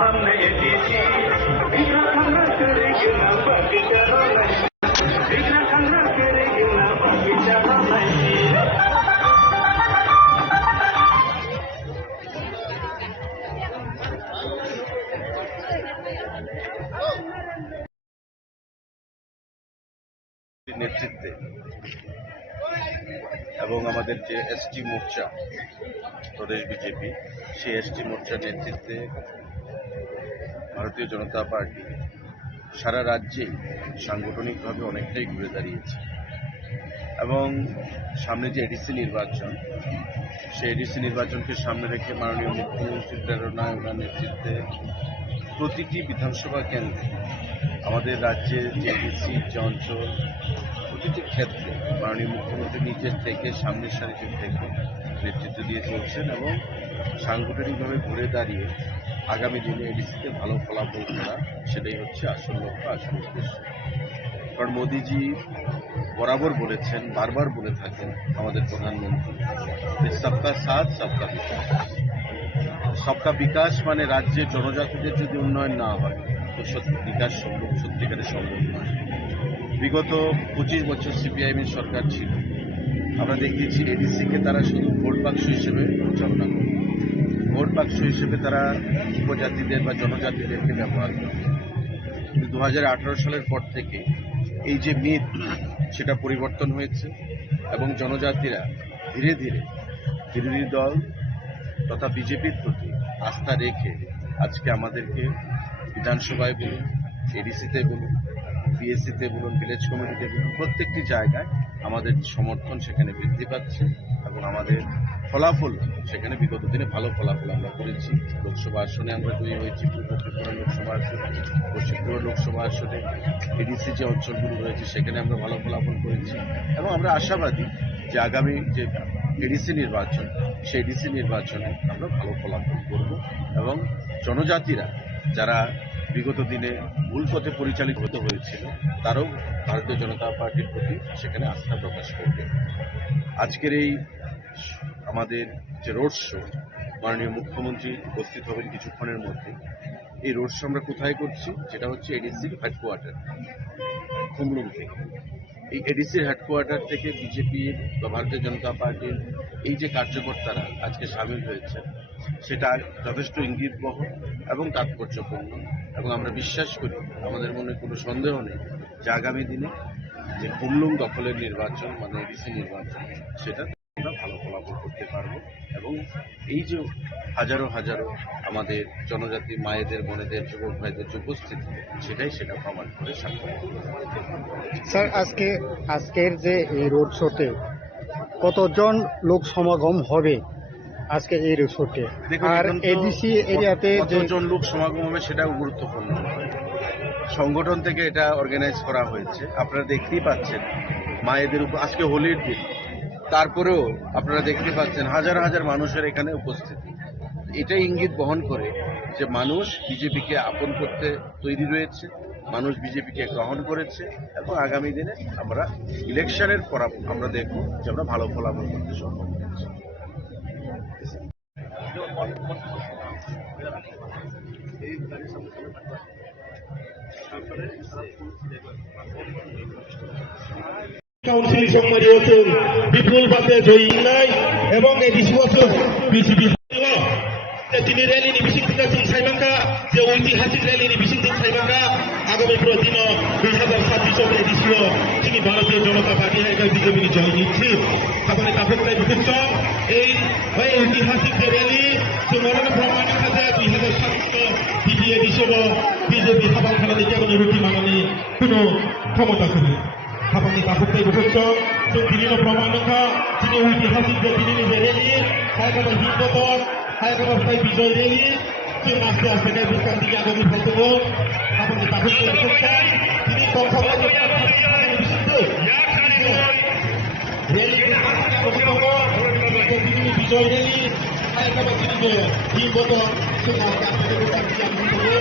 নেতৃত্বে এবং আমাদের যে এসটি মোর্চা প্রদেশ বিজেপি সেই এসটি মোর্চার নেতৃত্বে ভারতীয় জনতা পার্টি সারা রাজ্যেই সাংগঠনিকভাবে অনেকটাই ঘুরে দাঁড়িয়েছে এবং সামনে যে এডিসি নির্বাচন সেই এডিসি নির্বাচনকে সামনে রেখে মাননীয় মুখ্যমন্ত্রীর প্রেরণায় ওনার নেতৃত্বে প্রতিটি বিধানসভা কেন্দ্রে আমাদের রাজ্যের যে এডিসি যে অঞ্চল প্রতিটি ক্ষেত্রে মাননীয় মুখ্যমন্ত্রী নিজের থেকে সামনের সারিতে থেকে নেতৃত্ব দিয়ে চলছেন এবং সাংগঠনিকভাবে ঘুরে দাঁড়িয়ে আগামী দিনে এডিসিতে ভালো ফলাফল করা সেটাই হচ্ছে আসল লক্ষ্য আসল উদ্দেশ্য। কারণ মোদিজি বরাবর বলেছেন, বারবার বলে থাকেন আমাদের প্রধানমন্ত্রী যে সবকা সাথ সবকা বিকাশ। সবকা বিকাশ মানে রাজ্যের জনজাতিদের যদি উন্নয়ন না হয় তো বিকাশ সম্ভব সত্যিকারের সম্ভব নয়। বিগত 25 বছর সিপিআইএমের সরকার ছিল, আমরা দেখিয়েছি এডিসিকে তারা শুধু ভোট বাক্স হিসেবে পরিচালনা করে, ভোট বাক্স হিসেবে তারা উপজাতিদের বা জনজাতিদেরকে ব্যবহার করে। কিন্তু 2018 সালের পর থেকে এই যে মিথ সেটা পরিবর্তন হয়েছে এবং জনজাতিরা ধীরে ধীরে বিরোধী দল তথা বিজেপির প্রতি আস্থা রেখে আজকে আমাদেরকে বিধানসভায় বলুন, এডিসিতে বলুন, পিএসসিতে বলুন, ভিলেজ কমিটিতে বলুন, প্রত্যেকটি জায়গায় আমাদের সমর্থন সেখানে বৃদ্ধি পাচ্ছে এবং আমাদের ফলাফল সেখানে বিগত দিনে ভালো ফলাফল আমরা করেছি। লোকসভা আসনে আমরা তৈরি হয়েছি, পূর্ব ত্রিপুরা লোকসভা আসনে, পশ্চিম ত্রিপুরা লোকসভা আসনে, এডিসি যে অঞ্চলগুলো রয়েছে সেখানে আমরা ভালো ফলাফল করেছি এবং আমরা আশাবাদী যে আগামী যে এডিসি নির্বাচন সেই এডিসি নির্বাচনে আমরা ভালো ফলাফল করব এবং জনজাতিরা যারা বিগত দিনে ভুল পথে পরিচালিত হতে হয়েছিল তারাও ভারতীয় জনতা পার্টির প্রতি সেখানে আস্থা প্রকাশ করবে। আজকের এই আমাদের যে রোড শো, মাননীয় মুখ্যমন্ত্রী উপস্থিত হবেন কিছুক্ষণের মধ্যে। এই রোড শো আমরা কোথায় করছি? যেটা হচ্ছে এডিসির হেডকোয়ার্টার খুমলুং থেকে। এই এডিসির হেডকোয়ার্টার থেকে বিজেপির বা ভারতীয় জনতা পার্টির এই যে কার্যকর্তারা আজকে সামিল হয়েছে সেটা যথেষ্ট ইঙ্গিতবহ এবং তাৎপর্যপূর্ণ এবং আমরা বিশ্বাস করি, আমাদের মনে কোনো সন্দেহ নেই যে আগামী দিনে যে খুমলুং দখলের নির্বাচন মানে এডিসি নির্বাচন সেটা আমরা ভালো ফলাফল করতে পারবো এবং এই যে হাজারো হাজারো আমাদের জনজাতি মায়েদের, বোনেদের, যুবক ভাইদের যে উপস্থিতি সেটা প্রমাণ করে সাক্ষী। স্যার, আজকের যে এই রোড শোতে কতজন লোক সমাগম হবে আজকে এই রোড শোতে, আর এডিসি এরিয়াতে কতজন লোক সমাগম হবে সেটাও গুরুত্বপূর্ণ। সংগঠন থেকে এটা অর্গানাইজ করা হয়েছে, আপনারা দেখতেই পাচ্ছেন মায়েদের উপর আজকে হোলির দিন, তারপরেও আপনারা দেখতে পাচ্ছেন হাজার হাজার মানুষের এখানে উপস্থিতি। এটাই ইঙ্গিত বহন করে যে মানুষ বিজেপিকে আপন করতে তৈরি রয়েছে, মানুষ বিজেপিকে গ্রহণ করেছে এবং আগামী দিনে আমরা ইলেকশনের পর আমরা দেখব যে আমরা ভালো ফলাফল করতে সক্ষম হয়েছি। কাউন্সিল সম্মানী হচ্ছেন বিপুল বাসে জয়ী নাই এবং এডিসি বছর বিজেপি তিনি র্যালি বিশিষ্ট সাইবাঙ্গা যে ঐতিহাসিক র্যালি বিশিষ্ট সাইবাঙ্গা আগামী দিন 2027 এডিসিও তিনি ভারতীয় জনতা পার্টি বিজেপি জয় নিচ্ছে তারপরে তাদের বিশিষ্ট এই ঐতিহাসিক যে র্যালি যে মরণে প্রমাণ আছে 2027 বিজেপি এডিসিও বিজেপি সাধারণ খেলা দেখে এবং রুটি মানানি কোনো ক্ষমতা ছিল 하반기 다국대 무속정 진리로 프로마는가 진리 ঐতিহাসিক 진리 র্যালি হায়দ্রাবাদ হিন্দুত্ব হায়দ্রাবাদ সাই বিজয় র্যালি 지금 앞에 앞에 북한 দিকে আগামী ফলবো 하반기 다국대 무속정 তিনি সংখ্যাবাদ র্যালি বিজয় র্যালি হায়দ্রাবাদ 진리 হিন্দুত্ব 지금 앞에 앞에 북한 দিকে আগামী ফলবো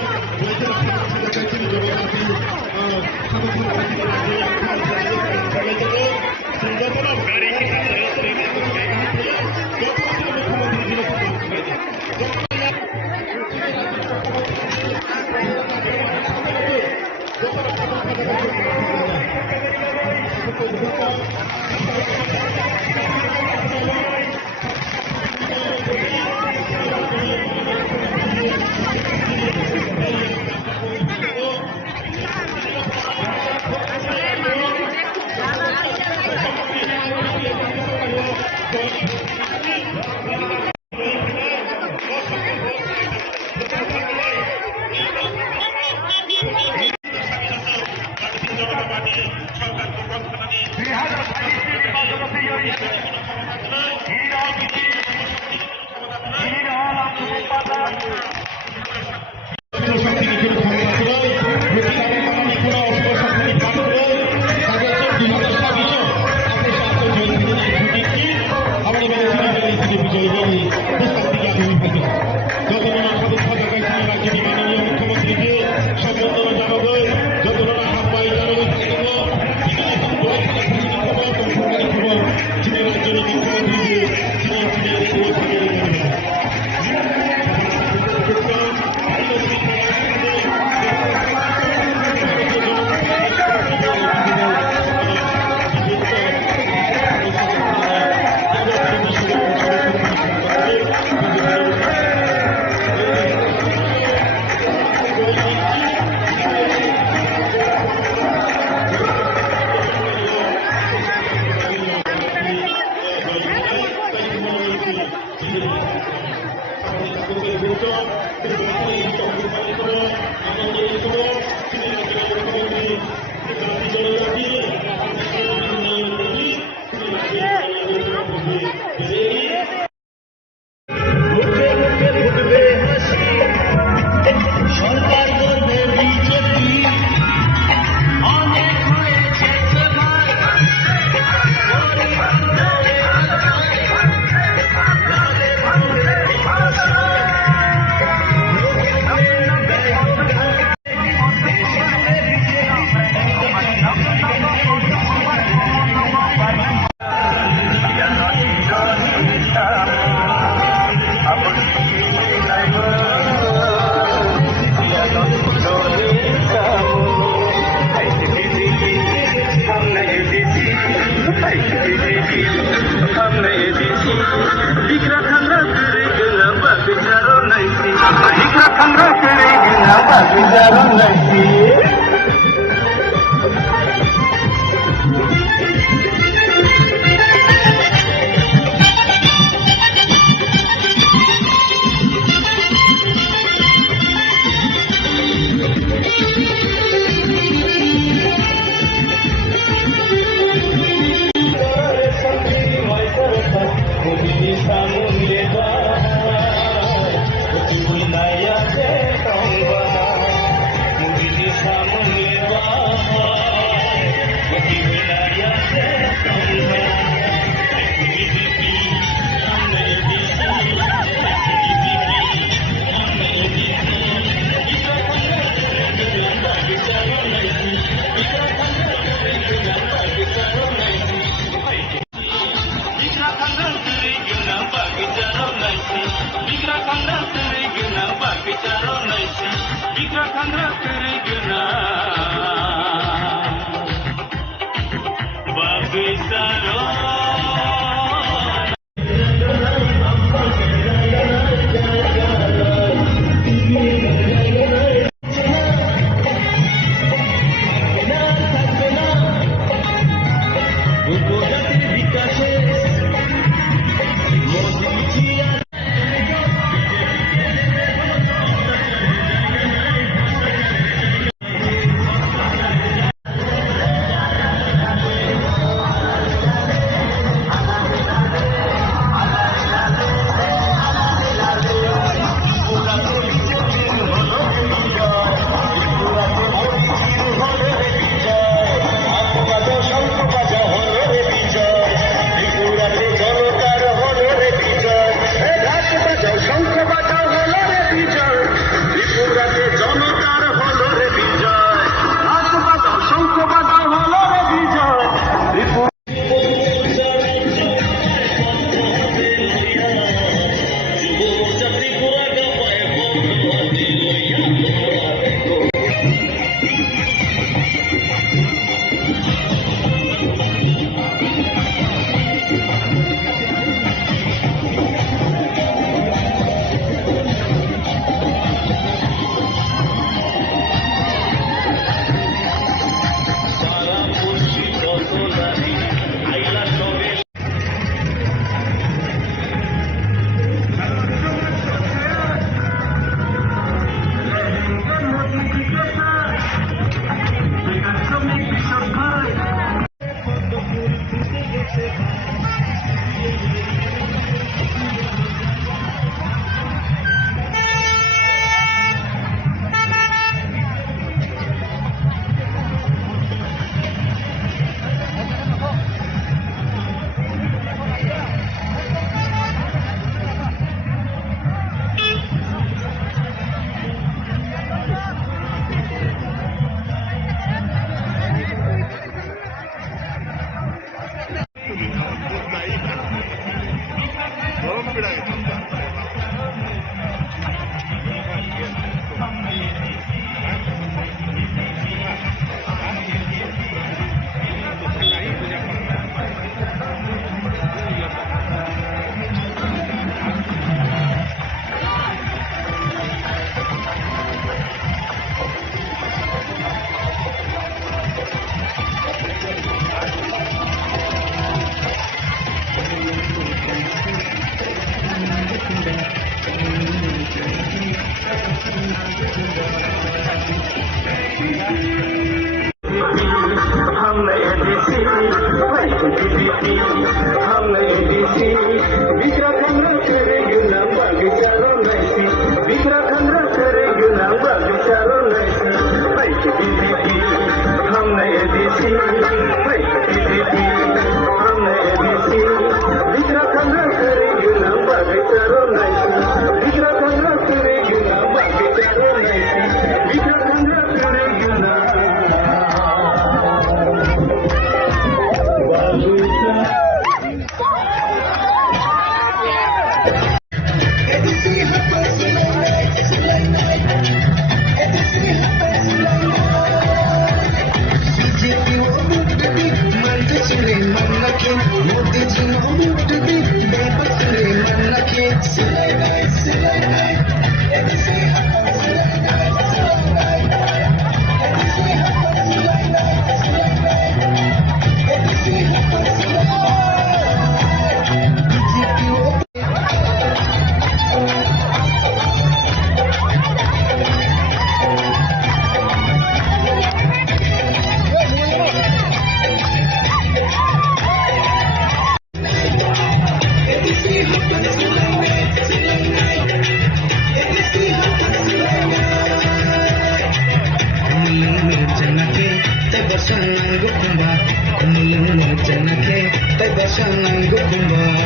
sanggup membawa.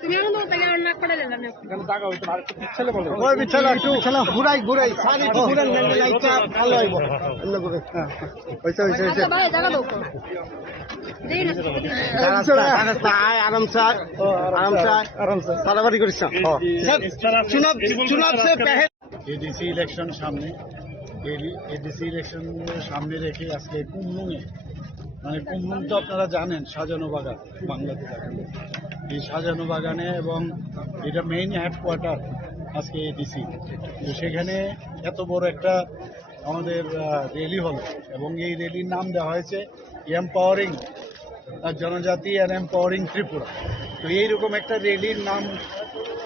তুমি এখন তো তাকে আর নাক পড়ে দিলাম ঘুরাই সারি ঘুরান লাইটটা ভালো হইব অন্য করে হইছে আচ্ছা ভাই জায়গা দাও দেই না आराम से साराबारी करिস चुनाव से पहले এডিসি ইলেকশন সামনে এডিসি ইলেকশন সামনে রেখে আজকে কুমলুঙে মানে কুমলুং তো আপনারা জানেন সাজানো বাগান বাংলাতে থাকে এই সাজানো বাগানে এবং এটা মেইন হেডকোয়ার্টার আজকে এডিসি তো সেখানে এত বড় একটা আমাদের র্যালি হলো এবং এই র্যালির নাম দেওয়া হয়েছে এম্পাওয়ারিং জনজাতি অ্যান্ড এম্পাওয়ারিং ত্রিপুরা। তো এইরকম একটা র্যালির নাম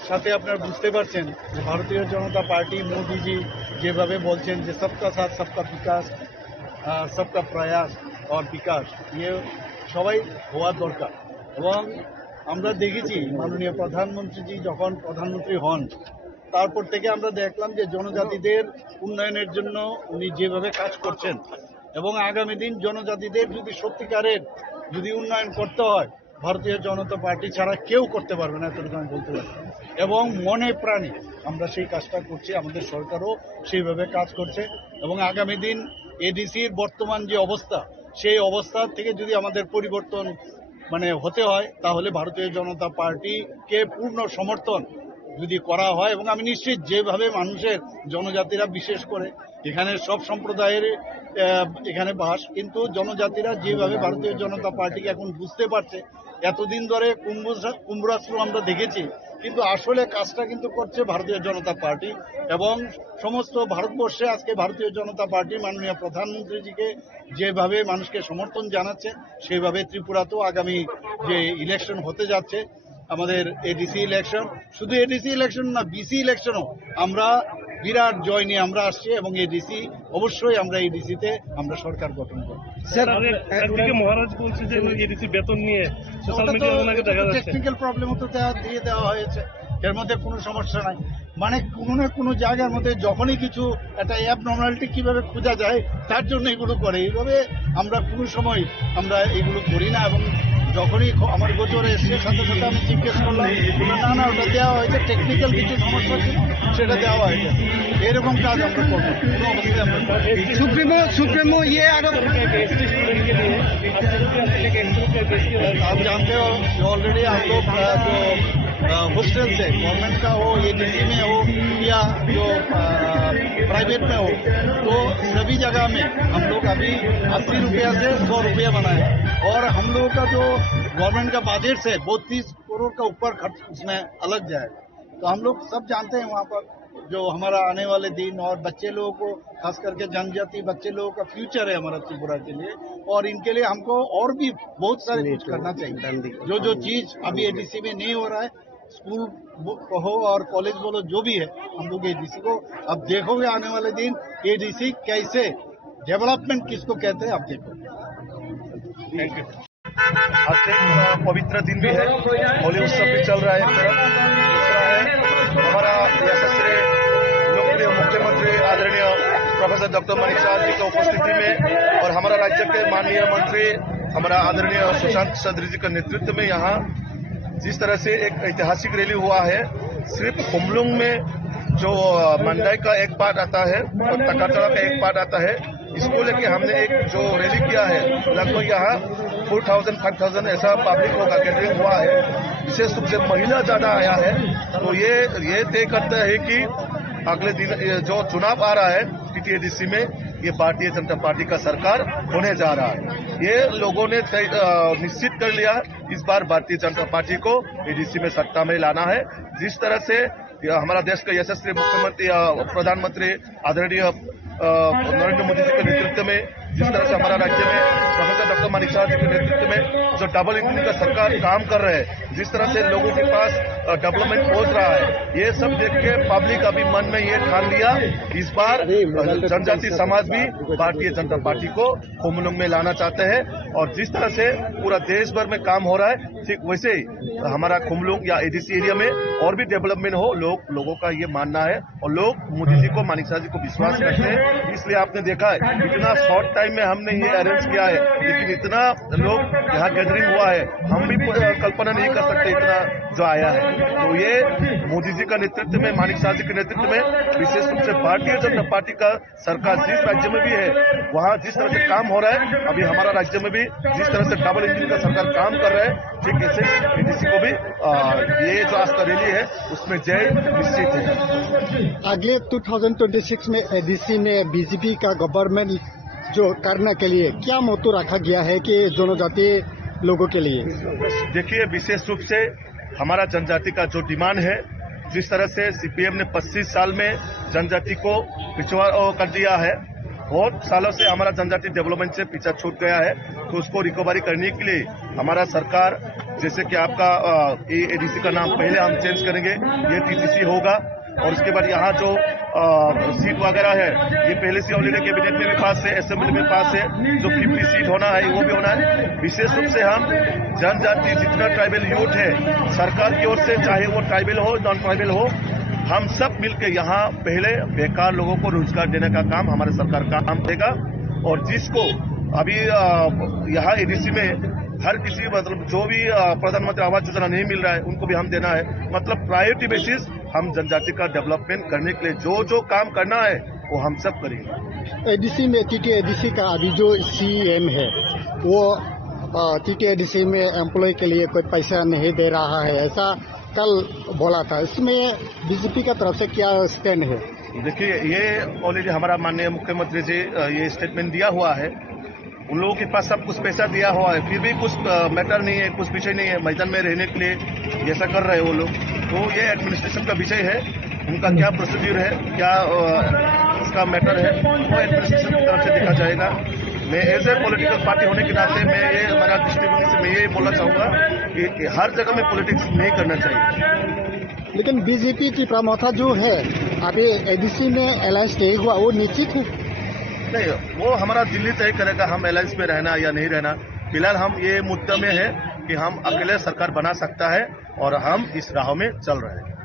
সাথে আপনারা বুঝতে পারছেন যে ভারতীয় জনতা পার্টি মোদিজি যেভাবে বলছেন যে সবকা সাথ সবকা বিকাশ সবকা প্রয়াস আর বিকাশ ইয়ে সবাই হওয়া দরকার। এবং আমরা দেখেছি মাননীয় প্রধানমন্ত্রীজি যখন প্রধানমন্ত্রী হন তারপর থেকে আমরা দেখলাম যে জনজাতিদের উন্নয়নের জন্য উনি যেভাবে কাজ করছেন এবং আগামী দিন জনজাতিদের যদি সত্যিকারের যদি উন্নয়ন করতে হয় ভারতীয় জনতা পার্টি ছাড়া কেউ করতে পারবে না, এতটুকু আমি বলতে পারি। এবং মনে প্রাণে আমরা সেই কাজটা করছি, আমাদের সরকারও সেইভাবে কাজ করছে এবং আগামী দিন এডিসির বর্তমান যে অবস্থা সেই অবস্থা থেকে যদি আমাদের পরিবর্তন মানে হতে হয় তাহলে ভারতীয় জনতা পার্টিকে পূর্ণ সমর্থন যদি করা হয় এবং আমি নিশ্চিত যেভাবে মানুষের জনজাতিরা বিশেষ করে এখানে সব সম্প্রদায়ের এখানে বাস, কিন্তু জনজাতিরা যেভাবে ভারতীয় জনতা পার্টিকে এখন বুঝতে পারছে, এতদিন ধরে কুম্ভরাষ্ট্র আমরা দেখেছি কিন্তু আসলে কাজটা কিন্তু করছে ভারতীয় জনতা পার্টি এবং সমস্ত ভারতবর্ষে আজকে ভারতীয় জনতা পার্টি মাননীয় প্রধানমন্ত্রীজিকে যেভাবে মানুষকে সমর্থন জানাচ্ছে সেইভাবে ত্রিপুরাতেও আগামী যে ইলেকশন হতে যাচ্ছে আমাদের এডিসি ইলেকশন, শুধু এডিসি ইলেকশন না বিসি ইলেকশনও আমরা বিরাট জয় নিয়ে আমরা আসছি এবং এডিসি অবশ্যই আমরা এডিসিতে আমরা সরকার গঠন করব। একদিকে মহারাজ বলছে যে এডিসি বেতন নিয়ে সোশ্যাল মিডিয়ায় ওনাকে দেখা যাচ্ছে টেকনিক্যাল প্রবলেমও তো দিয়ে দেওয়া হয়েছে, এর মধ্যে কোনো সমস্যা নাই। মানে কোনো না কোনো জায়গার মধ্যে যখনই কিছু একটা অ্যাবনর্মালিটি কিভাবে খোঁজা যায় তার জন্য এগুলো করে, এইভাবে আমরা কোনো সময় আমরা এগুলো করি না। এবং যখনই আমার গোচরে এসে সাথে সাথে আমি জিজ্ঞেস করলাম না ওটা দেওয়া হয়েছে, টেকনিক্যাল কিছু সমস্যা ছিল সেটা দেওয়া হয়েছে, এরকম কাজ আমরা করবো কোনো অবস্থায় আমরা सुप्रीमो ये आरोप आप जानते हो ऑलरेडी हम लोग जो हॉस्टल से गवर्नमेंट का हो एजेंसी में हो या जो प्राइवेट में हो तो सभी जगह में हम लोग अभी 80 रुपया से 100 रुपया बनाए और हम लोगों का जो गवर्नमेंट का बजट है वो 30 करोड़ का ऊपर खर्च उसमें अलग जाएगा। तो हम लोग सब जानते हैं वहाँ पर जो हमारा आने वाले दिन और बच्चे लोगों को खास करके जनजाति बच्चे लोगों का फ्यूचर है हमारा त्रिपुरा के लिए और इनके लिए हमको और भी बहुत सारे कुछ करना चाहिए। जो चीज अभी एडीसी में नहीं हो रहा है, स्कूल हो और कॉलेज बोलो जो भी है, हम लोग एडीसी को अब देखोगे आने वाले दिन एडीसी कैसे डेवलपमेंट किसको कहते हैं आप देखो। Thank you. आज एक पवित्र दिन भी है, होली उत्सव भी चल रहा है, एक तरफ दूसरा है हमारा यशस्वी लोकप्रिय मुख्यमंत्री आदरणीय प्रोफेसर डॉक्टर मनीष शाह जी की उपस्थिति में और हमारा राज्य के माननीय मंत्री हमारा आदरणीय सुशांत चौधरी जी के नेतृत्व में यहाँ जिस तरह से एक ऐतिहासिक रैली हुआ है, सिर्फ कुमलुंग में जो मंडाई का एक पार्ट आता है और तकातड़ा का एक पार्ट आता है, इसको लेके हमने एक जो रैली किया है लगभग यहाँ 4,000-5,000 ऐसा पब्लिक होगा गैदरिंग हुआ है। विशेष रूप से महिला ज्यादा आया है, तो ये तय करता है कि अगले दिन जो चुनाव आ रहा है टीटीएडीसी में ये भारतीय जनता पार्टी का सरकार होने जा रहा है। ये लोगों ने निश्चित कर लिया इस बार भारतीय जनता पार्टी को एडीसी में सत्ता में लाना है। जिस तरह से हमारा देश का यशस्वी मुख्यमंत्री प्रधानमंत्री आदरणीय नरेंद्र मोदी जी के नेतृत्व में जिस तरह से हमारा राज्य में प्रोफेसर डॉक्टर मानिक साहब जी के नेतृत्व में जो डबल इंजन का सरकार काम कर रहे हैं, जिस तरह से लोगों के पास डेवलपमेंट पहुंच रहा है, ये सब देख के पब्लिक अभी मन में ये ठान लिया इस बार जनजाति समाज भी भारतीय जनता पार्टी को खुमलुंग में लाना चाहते हैं। और जिस तरह से पूरा देश भर में काम हो रहा है, ठीक वैसे ही हमारा खुमलुंग या एडीसी एरिया में और भी डेवलपमेंट हो, लोगों का ये मानना है। और लोग मोदी जी को, मानिक साहब जी को विश्वास करते हैं, इसलिए आपने देखा है इतना शॉर्ट टाइम में हमने ये अरेंज किया है, लेकिन इतना लोग यहाँ गैदरिंग हुआ है, हम भी कल्पना नहीं कर सकते इतना जो आया है। तो ये मोदी जी का नेतृत्व में, मानिक साहब जी के नेतृत्व में, विशेष रूप से भारतीय जनता पार्टी का सरकार जिस राज्य में भी है वहाँ जिस तरह से काम हो रहा है, अभी हमारा राज्य में भी जिस तरह से डबल इंजन का सरकार काम कर रहा है, ठीक ऐसे एडीसी को भी ये जो आस्था रैली है उसमें जय निश्चित है। अगले 2026 में एडीसी ने बीजेपी का गवर्नमेंट जो करने के लिए क्या मोटो रखा गया है कि जनजातीय लोगों के लिए? देखिए, विशेष रूप से हमारा जनजाति का जो डिमांड है, जिस तरह से सीपीएम ने 25 साल में जनजाति को पिछड़ा कर दिया है, बहुत सालों से हमारा जनजाति डेवलपमेंट से पीछा छूट गया है, तो उसको रिकवरी करने के लिए हमारा सरकार, जैसे कि आपका एडीसी का नाम पहले हम चेंज करेंगे, ये टीटीसी होगा। और उसके बाद यहाँ जो सीट वगैरह है, ये पहले से ऑलरेडी कैबिनेट में भी पास है, असेंबली में पास है, जो 50 सीट होना है वो भी होना है। विशेष रूप से हम जनजाति जितना ट्राइबल यूथ है, सरकार की ओर से, चाहे वो ट्राइबल हो नॉन ट्राइबल हो, हम सब मिलकर यहाँ पहले बेकार लोगों को रोजगार देने का काम हमारे सरकार का काम देगा। और जिसको अभी यहाँ एडीसी में हर किसी, मतलब जो भी प्रधानमंत्री आवास योजना नहीं मिल रहा है उनको भी हम देना है। मतलब प्रायोरिटी बेसिस हम जनजाति का डेवलपमेंट करने के लिए जो जो काम करना है वो हम सब करेंगे। एडीसी में टीटीएडीसी का अभी जो सीएम है वो टीटीएडीसी में एम्प्लॉय के लिए कोई पैसा नहीं दे रहा है, ऐसा कल बोला था। इसमें बीजेपी का तरफ से क्या स्टैंड है? देखिए, ये ऑलरेडी हमारा माननीय मुख्यमंत्री जी ये स्टेटमेंट दिया हुआ है, उन लोगों के पास सब कुछ पैसा दिया हुआ है, फिर भी कुछ मैटर नहीं है, कुछ विषय नहीं है मैदान में रहने के लिए ऐसा कर रहे हैं वो लोग। तो ये एडमिनिस्ट्रेशन का विषय है, उनका क्या प्रोसीड्यूर है, क्या उसका मैटर है, वो एडमिनिस्ट्रेशन की तरफ से देखा जाएगा। मैं एज ए पॉलिटिकल पार्टी होने के नाते मैं ये हमारा दृष्टिकोण से मैं ये बोलना चाहूँगा कि हर जगह में पॉलिटिक्स नहीं करना चाहिए। लेकिन बीजेपी की प्रमुख जो है अभी एडीसी में अलायंस नहीं हुआ, वो निश्चित है नहीं, वो हमारा दिल्ली तय करेगा हम अलायंस में रहना या नहीं रहना। फिलहाल हम ये मुद्दा में है कि हम अकेले सरकार बना सकता है और हम इस राह में चल रहे हैं।